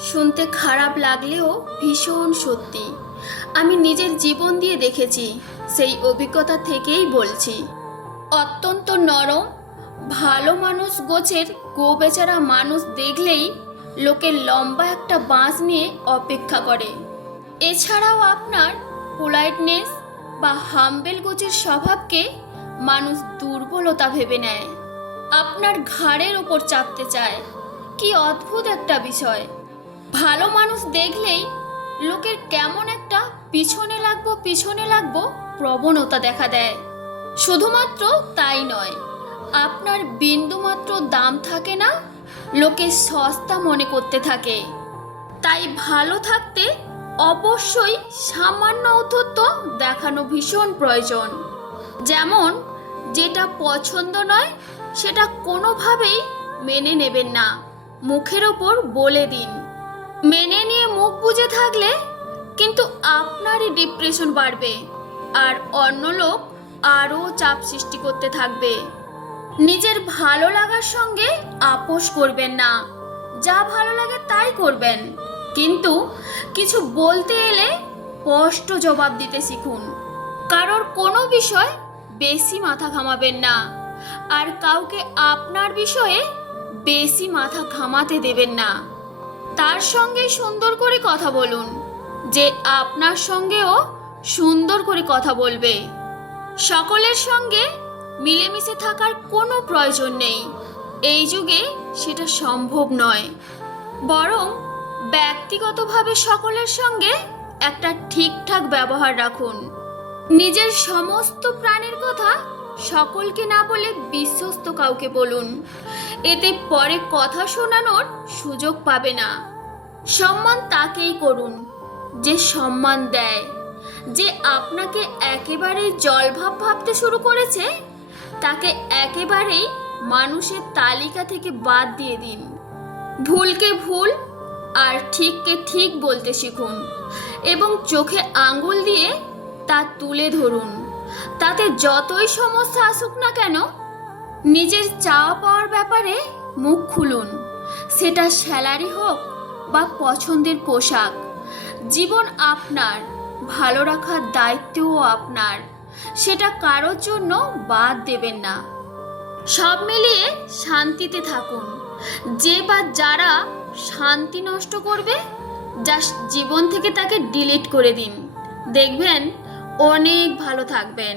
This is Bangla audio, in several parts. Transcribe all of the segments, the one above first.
শুনতে খারাপ লাগলেও ভীষণ সত্যি। আমি নিজের জীবন দিয়ে দেখেছি, সেই অভিজ্ঞতা থেকেই বলছি। অত্যন্ত নরম, ভালো মানুষ গোছের গো বেচারা মানুষ দেখলেই লোকের লম্বা একটা বাঁশ নিয়ে অপেক্ষা করে। এছাড়াও আপনার পোলাইটনেস বা হাম্বেল গোছের স্বভাবকে মানুষ দুর্বলতা ভেবে নেয়। আপনার ঘাড়ের ওপর চাপতে চায়। কি অদ্ভুত একটা বিষয়। ভালো মানুষ দেখলেই লোকের কেমন একটা পিছনে লাগবো পিছনে লাগবো প্রবণতা দেখা দেয়। শুধুমাত্র তাই নয়, আপনার বিন্দুমাত্র দাম থাকে না, লোকে সস্তা মনে করতে থাকে। তাই ভালো থাকতে অবশ্যই সামান্য ঔদ্ধত্য দেখানো ভীষণ প্রয়োজন। যেমন, যেটা পছন্দ নয়, সেটা কোনোভাবেই মেনে নেবেন না। মুখের ওপর বলে দিন। মেনে নিয়ে মুখ বুজে থাকলে কিন্তু আপনারই ডিপ্রেশন বাড়বে আর অন্য লোক আরও চাপ সৃষ্টি করতে থাকবে। নিজের ভালো লাগার সঙ্গে আপোষ করবেন না। যা ভালো লাগে তাই করবেন। কিন্তু কিছু বলতে এলে স্পষ্ট জবাব দিতে শিখুন। কারোর কোনো বিষয় বেশি মাথা ঘামাবেন না। আর কাউকে আপনার বিষয়ে বেশি মাথা ঘামাতে দেবেন না। তার সঙ্গে সুন্দর করে কথা বলুন, যে আপনার সঙ্গেও সুন্দর করে কথা বলবে। সকলের সঙ্গে মিলেমিশে থাকার কোনো প্রয়োজন নেই। এই যুগে সেটা সম্ভব নয়। বরং ব্যক্তিগতভাবে সকলের সঙ্গে একটা ঠিকঠাক ব্যবহার রাখুন। নিজের সমস্ত প্রাণের কথা সকলকে না বলে বিশ্বস্ত কাউকে বলুন। এতে পরে কথা শোনানোর সুযোগ পাবে না। সম্মান তাকেই করুন, যে সম্মান দেয়। যে আপনাকে একেবারেই জলভাব ভাবতে শুরু করেছে, তাকে একেবারেই মানুষের তালিকা থেকে বাদ দিয়ে দিন। ভুলকে ভুল আর ঠিককে ঠিক বলতে শিখুন এবং চোখে আঙ্গুল দিয়ে তা তুলে ধরুন। তাতে যতই সমস্যা আসুক না কেন, নিজের চাওয়া পাওয়ার ব্যাপারে মুখ খুলুন। সেটা স্যালারি হোক বা পছন্দের পোশাক, জীবন আপনার, ভালো রাখার দায়িত্বও আপনার। সেটা কারোর জন্য বাদ দেবেন না। সব মিলিয়ে শান্তিতে থাকুন। যে বা যারা শান্তি নষ্ট করবে, জাস্ট জীবন থেকে তাকে ডিলিট করে দিন। দেখবেন অনেক ভালো থাকবেন।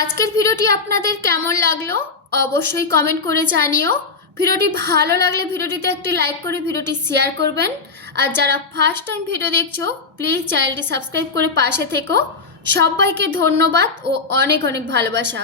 আজকের ভিডিওটি আপনাদের কেমন লাগল অবশ্যই কমেন্ট করে জানিও। ভিডিওটি ভালো লাগলে ভিডিওটিতে একটি লাইক করে ভিডিওটি শেয়ার করবেন। আর যারা ফার্স্ট টাইম ভিডিও দেখছ প্লিজ চ্যানেলটি সাবস্ক্রাইব করে পাশে থেকো। সবাইকে ধন্যবাদ ও অনেক অনেক ভালোবাসা।